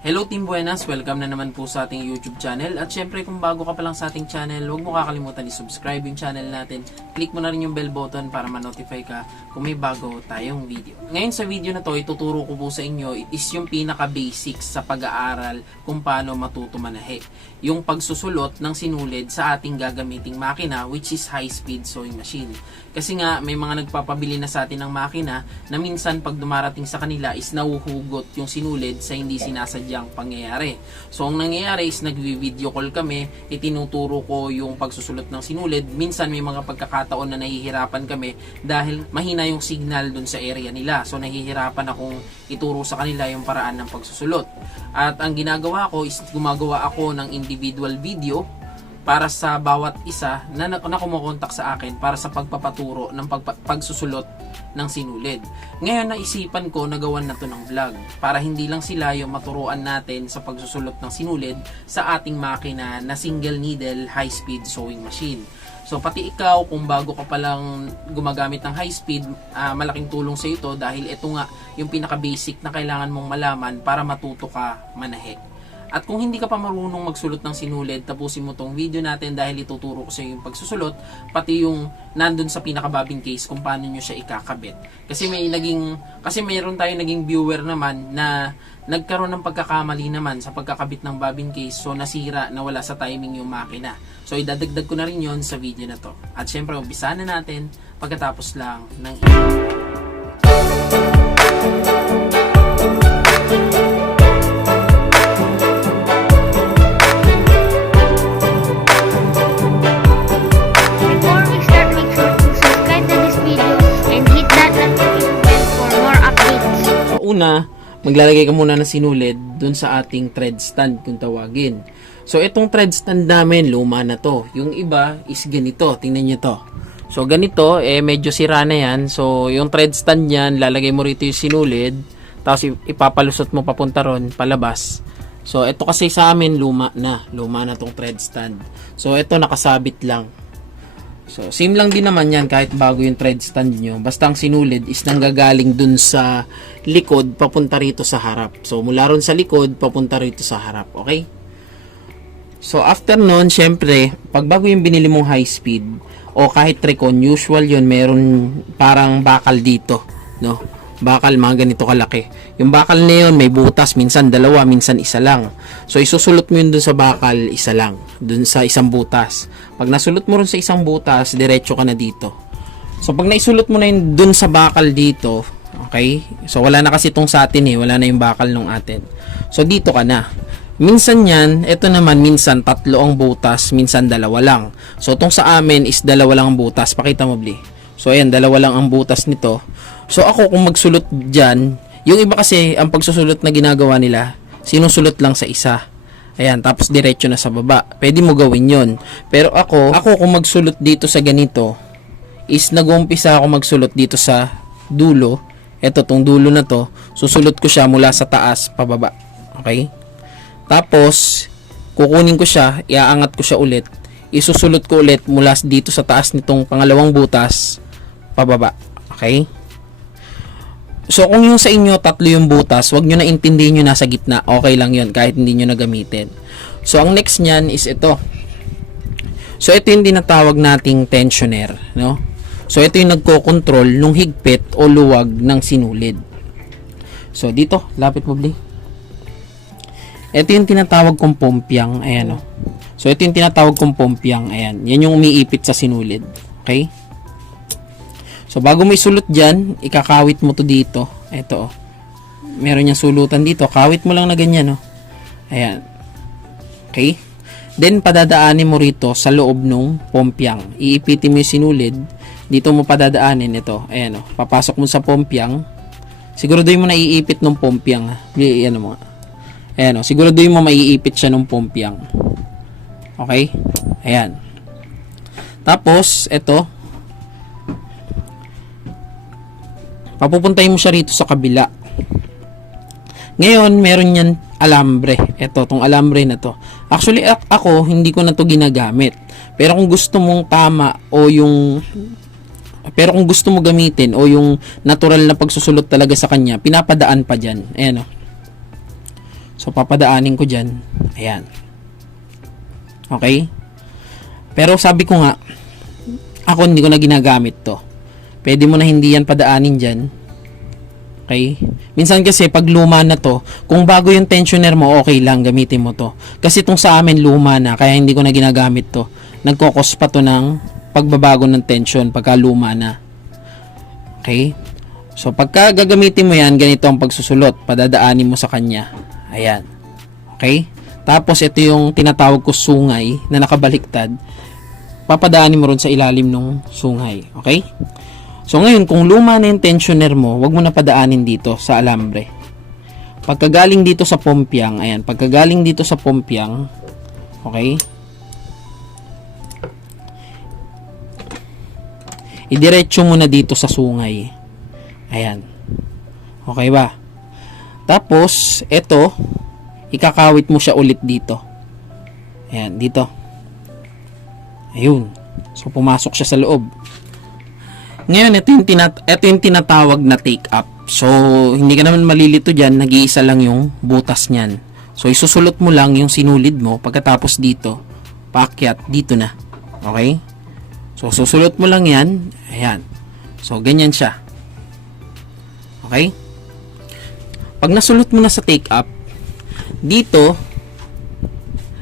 Hello Team Buenas, welcome na naman po sa ating YouTube channel. At syempre kung bago ka pa lang sa ating channel, huwag mo kakalimutan i-subscribe yung channel natin. Click mo na rin yung bell button para ma-notify ka kung may bago tayong video. Ngayon sa video na to, ituturo ko po sa inyo is yung pinaka-basics sa pag-aaral kung paano matuto manahe. Yung pagsusulot ng sinulid sa ating gagamiting makina which is high-speed sewing machine. Kasi nga may mga nagpapabili na sa atin ng makina na minsan pag dumarating sa kanila is nauhugot yung sinulid sa hindi sinasadyang pangyayari. So ang nangyayari is nagvi-video call kami, itinuturo ko yung pagsusulot ng sinulid. Minsan may mga pagkakataon na nahihirapan kami dahil mahina yung signal dun sa area nila. So nahihirapan akong ituro sa kanila yung paraan ng pagsusulot. At ang ginagawa ko is gumagawa ako ng individual video para sa bawat isa na, na, na kumukontak sa akin para sa pagpapaturo ng pagpa, pagsusulot ng sinulid. Ngayon naisipan ko na gawan na to ng vlog para hindi lang sila yung maturuan natin sa pagsusulot ng sinulid sa ating makina na single needle high speed sewing machine. So pati ikaw kung bago ka palang gumagamit ng high speed, ah, malaking tulong sa ito dahil ito nga yung pinaka basic na kailangan mong malaman para matuto ka manahe. At kung hindi ka pa marunong magsulot ng sinulid, tapusin mo tong video natin dahil ituturo ko sa iyo yung pagsusulot, pati yung nandun sa pinakababing case kung paano nyo siya ikakabit. Kasi may naging, kasi mayroon tayong naging viewer naman na nagkaroon ng pagkakamali naman sa pagkakabit ng bobbin case so nasira na wala sa timing yung makina. So idadagdag ko na rin yon sa video na to. At syempre umpisa na natin pagkatapos lang ng Before Una, maglalagay ka muna ng sinulid dun sa ating thread stand kung tawagin. So, itong thread stand namin, luma na to. Yung iba is ganito. Tingnan nyo to. So, ganito, eh, medyo sira na yan. So, yung thread stand yan, lalagay mo rito yung sinulid. Tapos, ipapalusot mo papunta ron, palabas. So, ito kasi sa amin, luma na. Luma na tong thread stand. So, ito nakasabit lang. So, same lang din naman yan kahit bago yung thread stand nyo. Basta ang sinulid is nanggagaling dun sa likod papunta rito sa harap. So, mula ron sa likod papunta rito sa harap. Okay? So, after nun, syempre, pag bago yung binili mong high speed o kahit recon, usual yun, meron parang bakal dito. No? Bakal, mga ganito kalaki. Yung bakal na yun, may butas, minsan dalawa, minsan isa lang. So, isusulot mo yun dun sa bakal, isa lang. Dun sa isang butas. Pag nasulot mo rin sa isang butas, diretso ka na dito. So, pag naisulot mo na yun dun sa bakal dito, okay? So, wala na kasi itong sa atin eh. Wala na yung bakal nung atin. So, dito ka na. Minsan yan, ito naman minsan tatlo ang butas, minsan dalawa lang. So, itong sa amin is dalawa lang ang butas. Pakita mo, Bli. So, ayan, dalawa lang ang butas nito. So, ako kung magsulot dyan, yung iba kasi, ang pagsusulot na ginagawa nila, sinusulot lang sa isa. Ayan, tapos diretso na sa baba. Pwede mo gawin yon. Pero ako, ako kung magsulot dito sa ganito, is nag-uumpisa ako magsulot dito sa dulo. Ito, tong dulo na to. Susulot ko siya mula sa taas, pababa. Okay? Tapos, kukunin ko siya, iaangat ko siya ulit. Isusulot ko ulit mula dito sa taas nitong pangalawang butas, pababa. Okay? So, kung yung sa inyo tatlo yung butas, wag nyo na intindihin nyo nasa gitna. Okay lang yun, kahit hindi nyo na gamitin. So, ang next nyan is ito. So, ito yung tinatawag nating tensioner. No? So, ito yung nagko-control nung higpit o luwag ng sinulid. So, dito, lapit mo, Bli. Ito yung tinatawag kong pompyang. Ayan, o. So, ito yung tinatawag kong pompyang. Ayan. Yan yung umiipit sa sinulid. Okay? So, bago mo isulot dyan, ikakawit mo to dito. Ito, oh. Meron niyang sulutan dito. Kawit mo lang na ganyan, oh. Ayan. Okay? Then, padadaanin mo rito sa loob nung pompyang. Iipitin mo yung sinulid. Dito mo padadaanin ito. Ayan, oh. Papasok mo sa pompyang. Siguraduhin mo na iipit ng pompyang. ha. Ano mo. Ayan, oh. Siguraduhin mo maiipit siya ng pompyang. Okay? Ayan. Tapos, ito, papupuntahin mo siya rito sa kabila. Ngayon, meron yan alambre. Ito, tong alambre na to. Actually, ak- ako, hindi ko na to ginagamit. Pero kung gusto mong tama o yung pero kung gusto mo gamitin o yung natural na pagsusulot talaga sa kanya, pinapadaan pa dyan. Ayan o. So, papadaanin ko dyan. Ayan. Okay? Pero sabi ko nga, ako hindi ko na ginagamit to. Pwede mo na hindi yan padaanin dyan. Okay? Minsan kasi pag luma na to, kung bago yung tensioner mo, okay lang, gamitin mo to. Kasi itong sa amin luma na, kaya hindi ko na ginagamit to. Nagkokos pa to ng pagbabago ng tension pagka luma na. Okay? So pagka gagamitin mo yan, ganito ang pagsusulot. Padadaanin mo sa kanya. Ayan. Okay? Tapos ito yung tinatawag ko sungay na nakabaliktad. Papadaanin mo ron sa ilalim ng sungay. Okay? So ngayon, kung luma na yung tensioner mo, wag mo na padaanin dito sa alambre. Pagkagaling dito sa pompiang, ayan, pagkagaling dito sa pompiang, okay? Idiretso mo na dito sa sungay. Ayan. Okay ba? Tapos, ito, ikakawit mo siya ulit dito. Ayan, dito. Ayun. So, pumasok siya sa loob. Ngayon, ito yung, tinat ito yung tinatawag na take up. So, hindi ka naman malilito dyan, nag-iisa lang yung butas niyan. So, isusulot mo lang yung sinulid mo, pagkatapos dito, paakyat, dito na. Okay? So, susulot mo lang yan. Ayan. So, ganyan siya. Okay? Pag nasulot mo na sa take up, dito,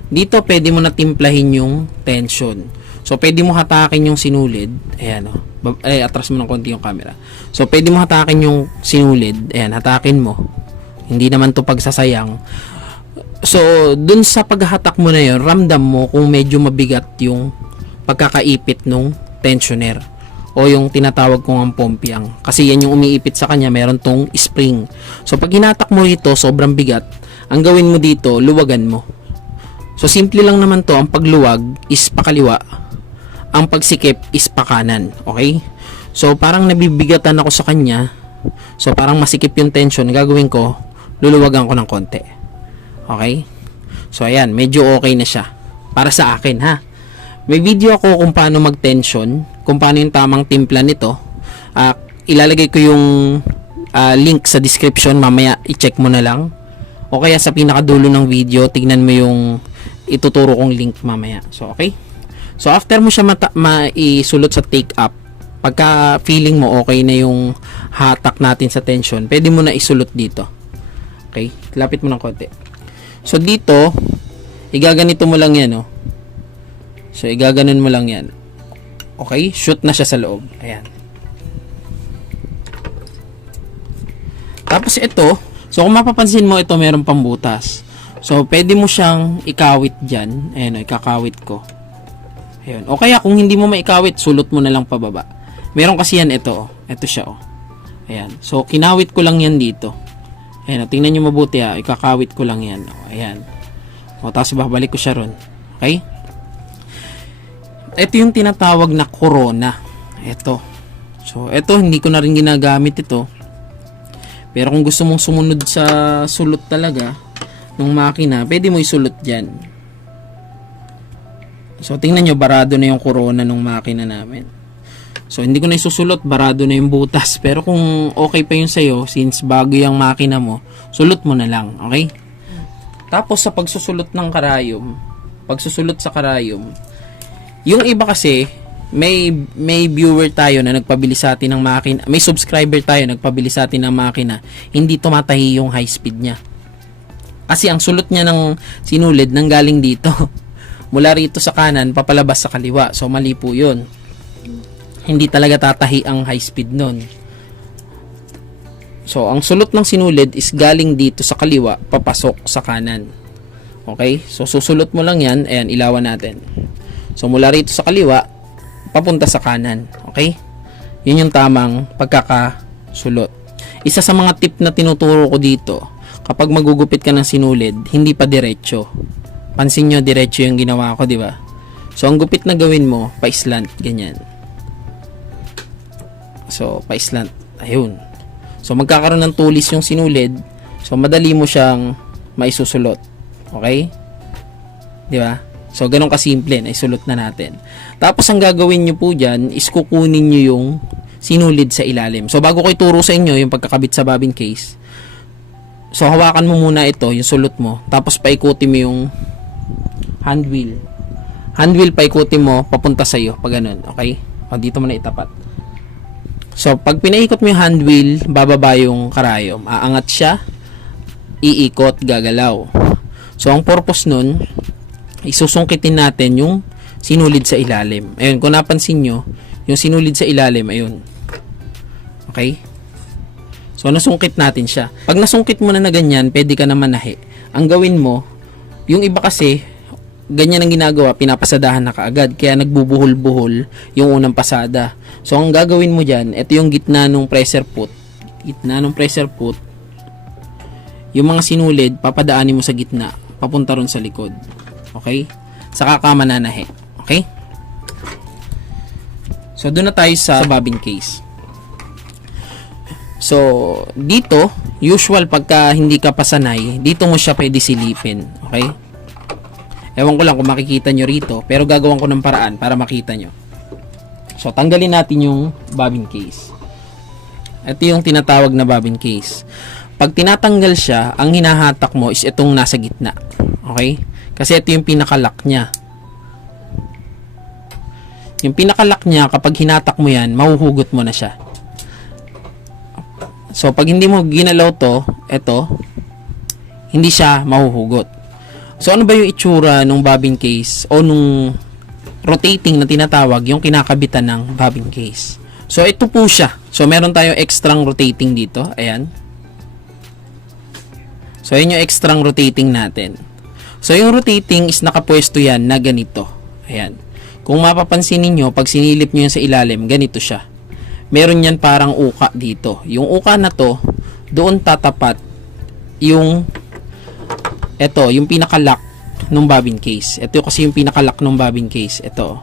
dito pwede mo na timplahin yung tension. So, pwede mo hatakin yung sinulid. Ayan, o. Bab- Ay, atras mo ng konti yung camera. So, pwede mo hatakin yung sinulid. Ayan, hatakin mo. Hindi naman to pagsasayang. So, dun sa paghahatak mo na yun, ramdam mo kung medyo mabigat yung pagkakaipit nung tensioner o yung tinatawag kong ang pompiang. Kasi yan yung umiipit sa kanya, meron tong spring. So, pag hinatak mo ito, sobrang bigat. Ang gawin mo dito, luwagan mo. So, simple lang naman to. Ang pagluwag is pakaliwa. Ang pagsikip is pakanan. Okay? So, parang nabibigatan ako sa kanya. So, parang masikip yung tension. Gagawin ko, luluwagan ko ng konti. Okay? So, ayan. Medyo okay na siya. Para sa akin, ha? May video ako kung paano mag-tension, kung paano yung tamang timpla nito. Ah, ilalagay ko yung ah, link sa description, mamaya i-check mo na lang. O kaya sa pinakadulo ng video, tignan mo yung ituturo kong link mamaya. So, okay? So, after mo siya mata- maisulot sa take up, pagka feeling mo okay na yung hatak natin sa tension, pwede mo na isulot dito. Okay? Lapit mo ng konti. So, dito, igaganito mo lang yan, oh. So, igaganon mo lang yan. Okay? Shoot na siya sa loob. Ayan. Tapos ito, so kung mapapansin mo, ito meron pang butas. So, pwede mo siyang ikawit dyan. Ayan o, ikakawit ko. Ayan. O kaya, kung hindi mo maikawit, sulot mo na lang pababa. Meron kasi yan ito, oh. Ito siya, oh. Ayan. So, kinawit ko lang yan dito. Ayan, o, tingnan nyo mabuti, ha. Ikakawit ko lang yan. O, ayan. O, tapos babalik ko siya ron. Okay? ito yung tinatawag na corona. Ito. So, ito hindi ko na rin ginagamit ito. Pero kung gusto mong sumunod sa sulot talaga ng makina, pwede mo isulot dyan. So, tingnan nyo, barado na yung corona ng makina namin. So, hindi ko na isusulot, barado na yung butas. Pero kung okay pa yun sa'yo, since bago yung makina mo, sulot mo na lang, okay? Tapos, sa pagsusulot ng karayom, pagsusulot sa karayom, yung iba kasi, may may viewer tayo na nagpabili sa atin ng makina, may subscriber tayo nagpabili sa atin ng makina, hindi tumatahi yung high speed niya. Kasi ang sulot niya ng sinulid nang galing dito. Mula rito sa kanan, papalabas sa kaliwa. So, mali po yun. Hindi talaga tatahi ang high speed nun. So, ang sulot ng sinulid is galing dito sa kaliwa, papasok sa kanan. Okay? So, susulot mo lang yan. Ayan, ilawan natin. So, mula rito sa kaliwa, papunta sa kanan. Okay? Yun yung tamang pagkakasulot. Isa sa mga tip na tinuturo ko dito, kapag magugupit ka ng sinulid, hindi pa diretso. Pansin nyo, diretso yung ginawa ko, di ba? So, ang gupit na gawin mo, pa-slant, ganyan. So, pa-slant. Ayun. So, magkakaroon ng tulis yung sinulid. So, madali mo siyang maisusulot. Okay? Di ba? So, ganun kasimple na isulot na natin. Tapos, ang gagawin nyo po dyan is kukunin nyo yung sinulid sa ilalim. So, bago ko ituro sa inyo yung pagkakabit sa bobbin case, So, hawakan mo muna ito, yung sulot mo. Tapos, paikutin mo yung hand wheel. Hand wheel, paikutin mo, papunta sa iyo. Pag ganun, okay? O, dito mo na itapat. So, pag pinaikot mo yung hand wheel, bababa yung karayom. Aangat siya, iikot, gagalaw. So, ang purpose nun, isusungkitin natin yung sinulid sa ilalim. Ayun, kung napansin nyo, yung sinulid sa ilalim, ayun. Okay? So, nasungkit natin siya. Pag nasungkit mo na na ganyan, pwede ka naman nahi. Ang gawin mo, yung iba kasi, ganyan ang ginagawa, pinapasadahan na kaagad. Kaya nagbubuhol-buhol yung unang pasada. So, ang gagawin mo dyan, ito yung gitna ng pressure foot. Gitna ng pressure foot. Yung mga sinulid, papadaanin mo sa gitna. Papunta ron sa likod. Okay? Saka ka mananahi. Okay? So, doon na tayo sa bobbin case. So, dito, usual pagka hindi ka pasanay, dito mo siya pwede silipin. Okay? Ewan ko lang kung makikita nyo rito, pero gagawin ko ng paraan para makita nyo. So, tanggalin natin yung bobbin case. Ito yung tinatawag na bobbin case. Pag tinatanggal siya, ang hinahatak mo is itong nasa gitna. Okay? Kasi ito yung pinakalock niya. Yung pinakalock niya, kapag hinatak mo yan, mahuhugot mo na siya. So, pag hindi mo ginalaw to, ito, hindi siya mahuhugot. So, ano ba yung itsura nung bobbin case o nung rotating na tinatawag yung kinakabitan ng bobbin case? So, ito po siya. So, meron tayong extrang rotating dito. Ayan. So, yun yung extrang rotating natin. So, yung rotating is nakapwesto yan na ganito. Ayan. Kung mapapansin ninyo, pag sinilip nyo yan sa ilalim, ganito siya. Meron yan parang uka dito. Yung uka na to, doon tatapat yung ito, yung pinaka-lock ng bobbin case. Ito kasi yung pinaka-lock ng bobbin case. Ito.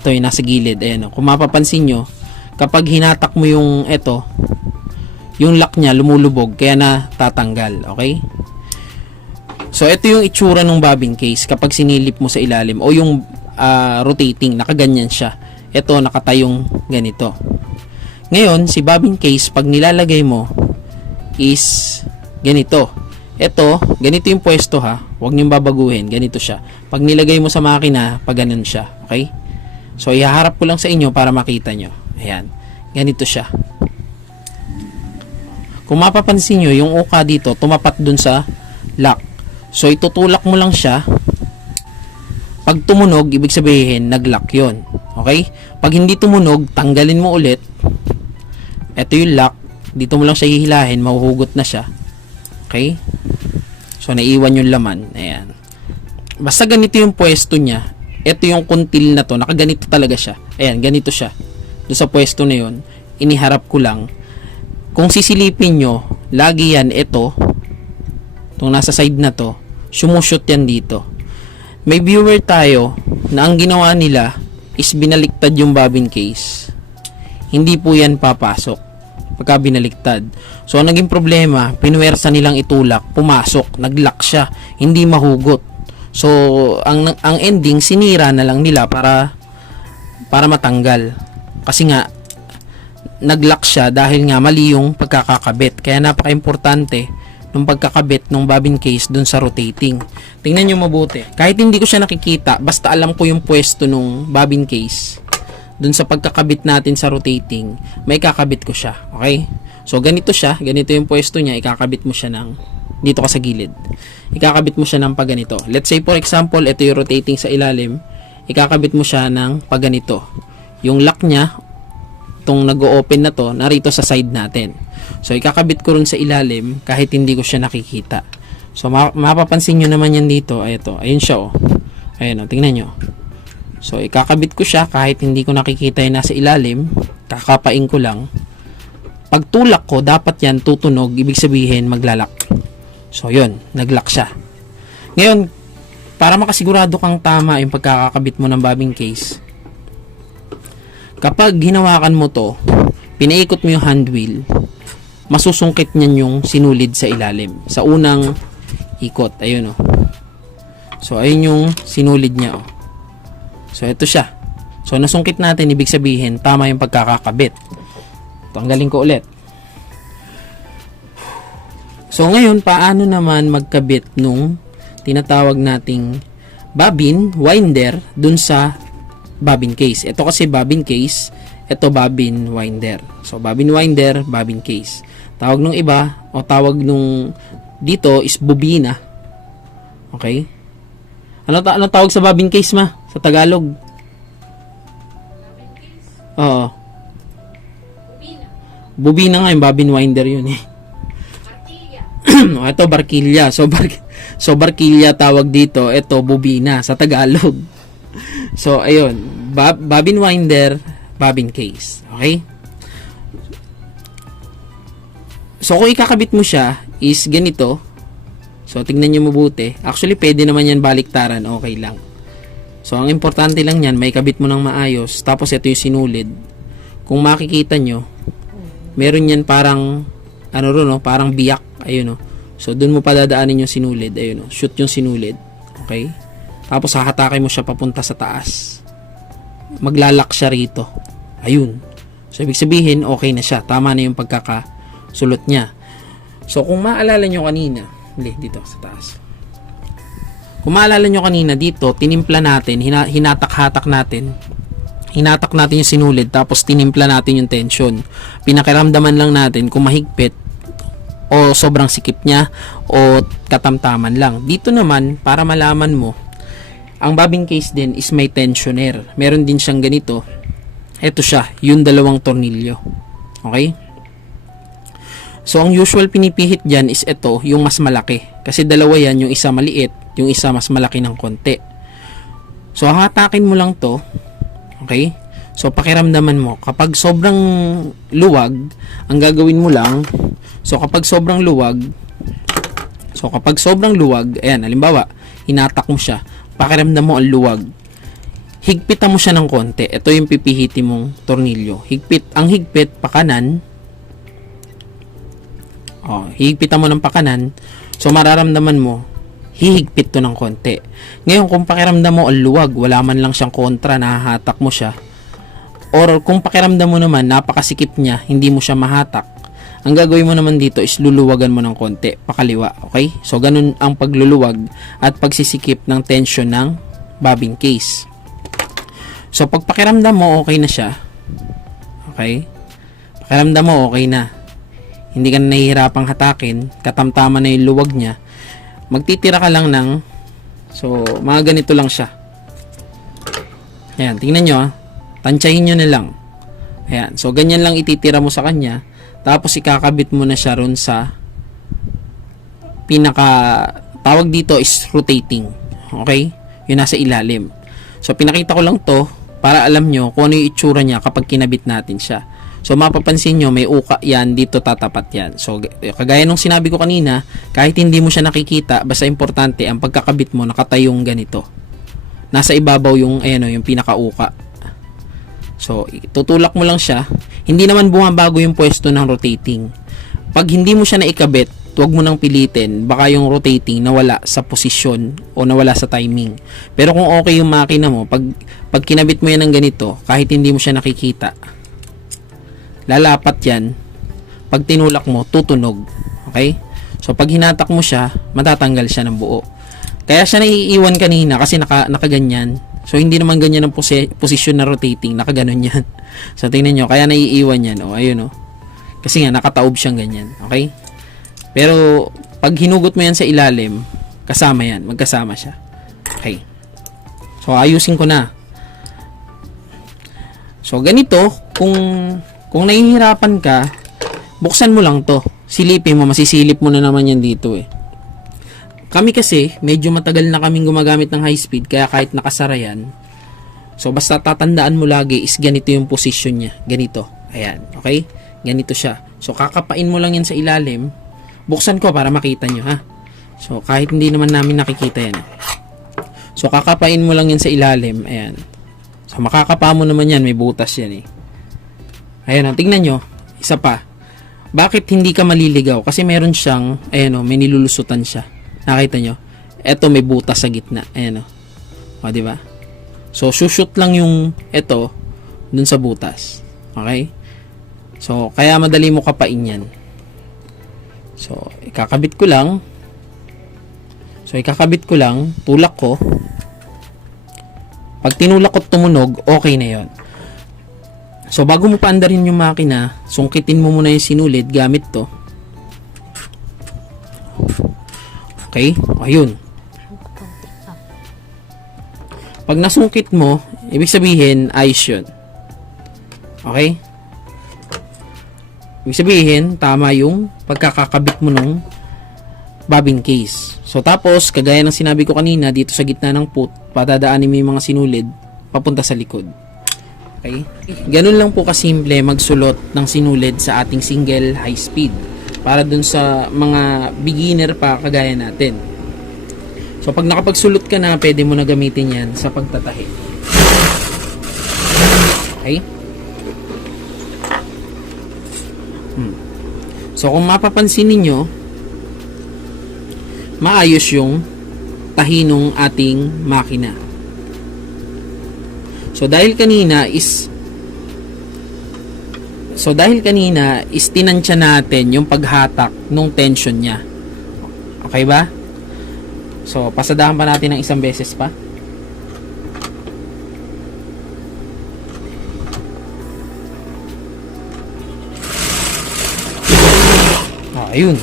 Ito yung nasa gilid. Ayan. oh. Kung mapapansin nyo, kapag hinatak mo yung ito, yung lock niya lumulubog kaya na tatanggal. Okay? So, ito yung itsura ng bobbin case kapag sinilip mo sa ilalim o yung ah, rotating, nakaganyan siya. Ito, nakatayong ganito. Ngayon, si bobbin case, pag nilalagay mo, is ganito. Ito, ganito yung pwesto ha. Huwag niyong babaguhin. Ganito siya. Pag nilagay mo sa makina, pag ganun siya. Okay? So, ihaharap ko lang sa inyo para makita nyo. Ayan. Ganito siya. Kung mapapansin nyo, yung uka dito, tumapat dun sa lock. So, itutulak mo lang siya. Pag tumunog, ibig sabihin, nag-lock yun. Okay? Pag hindi tumunog, tanggalin mo ulit. Ito yung lock. Dito mo lang siya hihilahin, mahuhugot na siya. Okay? So, naiwan yung laman. Ayan. Basta ganito yung pwesto niya. Ito yung kuntil na to. Nakaganito talaga siya. Ayan, ganito siya. Doon sa pwesto na yun, iniharap ko lang. Kung sisilipin nyo, lagi yan, ito, itong nasa side na to, sumushoot yan dito. May viewer tayo na ang ginawa nila is binaliktad yung bobbin case. Hindi po yan papasok pagka binaliktad. So, ang naging problema, pinuwersa nilang itulak, pumasok, naglock siya, hindi mahugot. So, ang ang ending sinira na lang nila para para matanggal. Kasi nga naglock siya dahil nga mali yung pagkakakabit. Kaya napaka-importante nung pagkakabit ng bobbin case dun sa rotating. Tingnan nyo mabuti. Kahit hindi ko siya nakikita, basta alam ko yung pwesto nung bobbin case dun sa pagkakabit natin sa rotating, may kakabit ko siya. Okay? So, ganito siya. Ganito yung pwesto niya. Ikakabit mo siya ng dito ka sa gilid. Ikakabit mo siya ng paganito. Let's say for example, ito yung rotating sa ilalim. Ikakabit mo siya ng paganito. Yung lock niya, itong nag-open na to, narito sa side natin. So, ikakabit ko rin sa ilalim kahit hindi ko siya nakikita. So, ma- mapapansin nyo naman yan dito. Ay, ito. Ayun siya, oh. Ayun, oh. Tingnan nyo. So, ikakabit ko siya kahit hindi ko nakikita yung nasa ilalim. Kakapain ko lang. Pag tulak ko, dapat yan tutunog. Ibig sabihin, maglalak. So, yun. Naglock siya. Ngayon, para makasigurado kang tama yung pagkakakabit mo ng bobbin case, kapag hinawakan mo to, pinaikot mo yung hand wheel, masusungkit niyan yung sinulid sa ilalim. Sa unang ikot. Ayun, oh. So, ayun yung sinulid niya, oh. So, ito siya. So, nasungkit natin, ibig sabihin, tama yung pagkakakabit. Tanggalin ko ulit. So ngayon, paano naman magkabit nung tinatawag nating bobbin, winder, dun sa bobbin case. Ito kasi bobbin case, ito bobbin winder. So bobbin winder, bobbin case. Tawag nung iba o tawag nung dito is bobina. Okay? Ano ta ano tawag sa bobbin case ma sa Tagalog? Oo. Bobina nga yung bobbin winder yun eh. ito barkilya. So bar so barkilya tawag dito. Ito bobina sa Tagalog. So ayun, bob, bobbin winder, bobbin case. Okay? So kung ikakabit mo siya is ganito. So tingnan niyo mabuti. Actually pwede naman yan baliktaran, okay lang. So ang importante lang yan, may kabit mo ng maayos. Tapos ito yung sinulid. Kung makikita nyo, meron yan parang ano ro no, parang biyak, ayun no. So doon mo padadaanin yung sinulid, ayun no. Shoot yung sinulid. Okay? Tapos hahatakin mo siya papunta sa taas. Maglalak siya rito. Ayun. So ibig sabihin, okay na siya. Tama na yung pagkakasulot niya. So kung maalala nyo kanina, hindi, dito sa taas. Kung maalala nyo kanina dito, tinimpla natin, hina- hinatak-hatak natin hinatak natin yung sinulid tapos tinimpla natin yung tension. Pinakiramdaman lang natin kung mahigpit o sobrang sikip niya o katamtaman lang. Dito naman, para malaman mo, ang bobbin case din is may tensioner. Meron din siyang ganito. Ito siya, yung dalawang tornilyo. Okay? So, ang usual pinipihit dyan is ito, yung mas malaki. Kasi dalawa yan, yung isa maliit, yung isa mas malaki ng konti. So, hatakin mo lang to Okay? So, pakiramdaman mo. Kapag sobrang luwag, ang gagawin mo lang, so kapag sobrang luwag, so kapag sobrang luwag, ayan, halimbawa, hinatak mo siya, pakiramdam mo ang luwag. Higpitan mo siya ng konti. Ito yung pipihiti mong tornilyo. Higpit, ang higpit, pakanan, oh, higpitan mo ng pakanan, so mararamdaman mo, hihigpit to ng konti. Ngayon, kung pakiramdam mo ang luwag, wala man lang siyang kontra, nahahatak mo siya, or kung pakiramdam mo naman, napakasikip niya, hindi mo siya mahatak, ang gagawin mo naman dito is luluwagan mo ng konti, pakaliwa, okay? So, ganun ang pagluluwag at pagsisikip ng tension ng bobbin case. So, pag pakiramdam mo, okay na siya, okay? Pakiramdam mo, okay na. Hindi ka na nahihirapang hatakin, katamtama na yung luwag niya, magtitira ka lang ng so mga ganito lang siya. Ayan tingnan nyo ah. Tansyahin nyo na lang. Ayan so ganyan lang ititira mo sa kanya. Tapos ikakabit mo na siya ron sa pinaka tawag dito is rotating. Okay? Yun nasa ilalim. So pinakita ko lang to para alam nyo kung ano yung itsura niya kapag kinabit natin siya So mapapansin nyo, may uka yan, dito tatapat yan. So kagaya nung sinabi ko kanina, kahit hindi mo siya nakikita, basta importante, ang pagkakabit mo nakatayong ganito. Nasa ibabaw yung, ayan o, yung pinakauka. So, tutulak mo lang siya. Hindi naman bumabago yung pwesto ng rotating. Pag hindi mo siya naikabit, huwag mo nang pilitin. Baka yung rotating nawala sa posisyon o nawala sa timing. Pero kung okay yung makina mo, pag, pag kinabit mo yan ng ganito, kahit hindi mo siya nakikita, lalapat yan. Pag tinulak mo, tutunog. Okay? So, pag hinatak mo siya, matatanggal siya ng buo. Kaya siya naiiwan kanina kasi naka, nakaganyan. So, hindi naman ganyan ang posi- posisyon na rotating. Nakaganon yan. So, tingnan nyo. Kaya naiiwan yan. O, ayun o. Kasi nga, nakataob siyang ganyan. Okay? Pero, pag hinugot mo yan sa ilalim, kasama yan. Magkasama siya. Okay. So, ayusin ko na. So, ganito, kung kung nahihirapan ka, buksan mo lang to. Silipin mo, masisilip mo na naman yan dito eh. Kami kasi, medyo matagal na kaming gumagamit ng high speed, kaya kahit nakasara yan, so basta tatandaan mo lagi is ganito yung position niya. Ganito. Ayan, okay? Ganito siya. So, kakapain mo lang yan sa ilalim. Buksan ko para makita nyo, ha? So, kahit hindi naman namin nakikita yan. So, kakapain mo lang yan sa ilalim. Ayan. So, makakapa mo naman yan. May butas yan eh. Ayan o, tingnan nyo. Isa pa. Bakit hindi ka maliligaw? Kasi meron siyang, ayan o, may nilulusutan siya. Nakita nyo? Eto may butas sa gitna. Ayan o. O, di ba? So, shoot lang yung eto dun sa butas. Okay? So, kaya madali mo kapain yan. So, ikakabit ko lang. So, ikakabit ko lang, tulak ko. Pag tinulak ko tumunog, okay na yon. So, bago mo paandarin yung makina, sungkitin mo muna yung sinulid gamit to. Okay? Ayun. Pag nasungkit mo, ibig sabihin, ayos yun. Okay? Ibig sabihin, tama yung pagkakakabit mo ng bobbin case. So, tapos, kagaya ng sinabi ko kanina, dito sa gitna ng put, patadaanin mo yung mga sinulid, papunta sa likod. Okay? Ganun lang po kasimple magsulot ng sinulid sa ating single high speed para dun sa mga beginner pa kagaya natin. So, pag nakapagsulot ka na, pwede mo na gamitin yan sa pagtatahi. Okay? Hmm. So, kung mapapansin ninyo, maayos yung tahi ng ating makina. So, dahil kanina is So, dahil kanina is tinansya natin yung paghatak nung tension niya. Okay ba? So, pasadahan pa natin ng isang beses pa. Oh, ayun.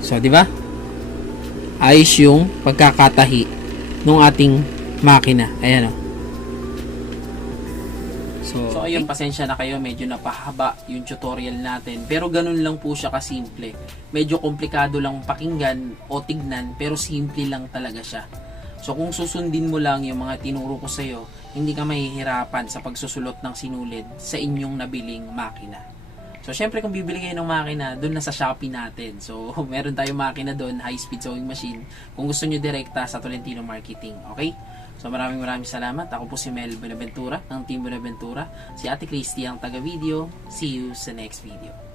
So, di ba? Ayos yung pagkakatahi ng ating makina. Ayan oh. So, so ayun, pasensya na kayo, medyo napahaba yung tutorial natin. Pero ganun lang po siya kasimple. Medyo komplikado lang pakinggan o tignan, pero simple lang talaga siya. So kung susundin mo lang yung mga tinuro ko sa'yo, hindi ka mahihirapan sa pagsusulot ng sinulid sa inyong nabiling makina. So, syempre kung bibili kayo ng makina, doon na sa Shopee natin. So, meron tayong makina doon, high-speed sewing machine. Kung gusto nyo direkta sa Tolentino Marketing, okay? So, maraming maraming salamat. Ako po si Mel Bonaventura ng Team Bonaventura. Si Ate Christy ang taga-video. See you sa next video.